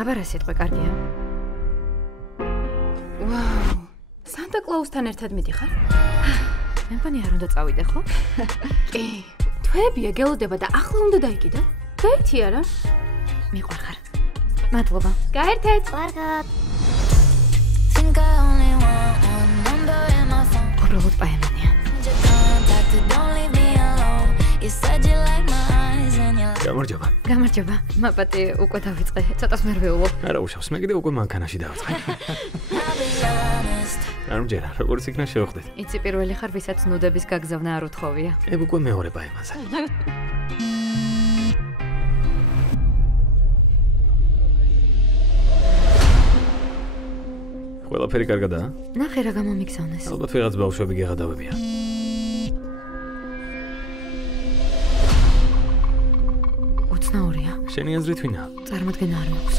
აბა რა სიტყვა კარგია? ვაუ, სანტა კლაუსთან ერთად მიდიხარ? მე მგონი არ უნდა წავიდე, ხო? კი, თვეებია გელოდება და ახლა უნდა დაიკიდე. დაითი არა? მიყვარხარ. მადლობა. გაერთეთ. ვარგად. უბრალოდ პაემანია. გამარჯობა. გამარჯობა. მაპატი უკვე დავიწყე. ცოტას მერვეულო. არა უშავს, მე კიდე უკვე მანქანაში დავიწყე. არ მჯერა, როგორც იქნა შევხვდეთ. იცი პირველი ხარ, ვისაც ნუდების გაგზავნა არ უთხოვია. ეგ უკვე მეორე პაემანზე. ყველაფერი კარგადაა? ნახე რა გამომიგზავნეს. ალბათ ვიღაც ბავშვები გეღადავებია. უცნაურია. შენი აზრით ვინა? წარმოდგენა არ მაქვს.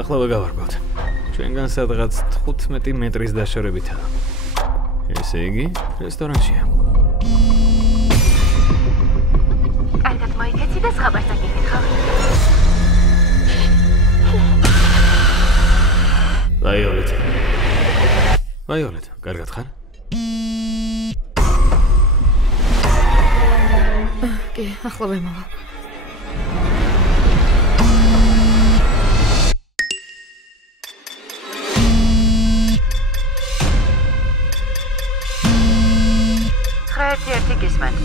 ახლა ვეგავარგოთ. ჩვენგან სადღაც 15 მეტრის დაშორებითაა. ესე იგი, რესტორანშია. კარგად მოიქეცი და ხაბარს აგიკითხავ. ვაიოლეთ, კარგად ხარ? კი, ახლა ვემოვა. ერთი გისმენთ.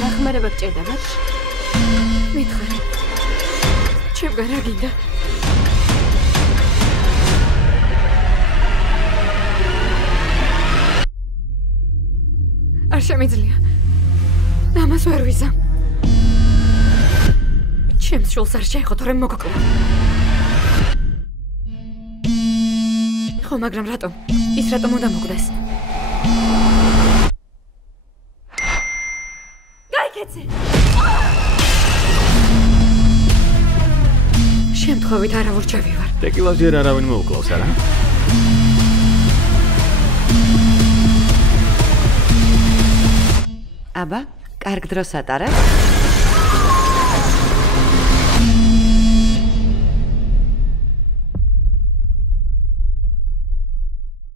დახმარება გჭირდება? მითხარი. ჩემგან რა გინდა? არ შემიძლია. ამას ვერ ვიზამ. ჩემს შულს არ შეეხო, თორემ მოგკლა. ხო, მაგრამ რატომ? ის რატომ უნდა მოკვდეს? გაიქეცე! შემთხვევით არავურჩევი ვარ. ტეკილას ჯერ არავინ მოუკლავს, არა? აბა, კარგ დროს ატარებ?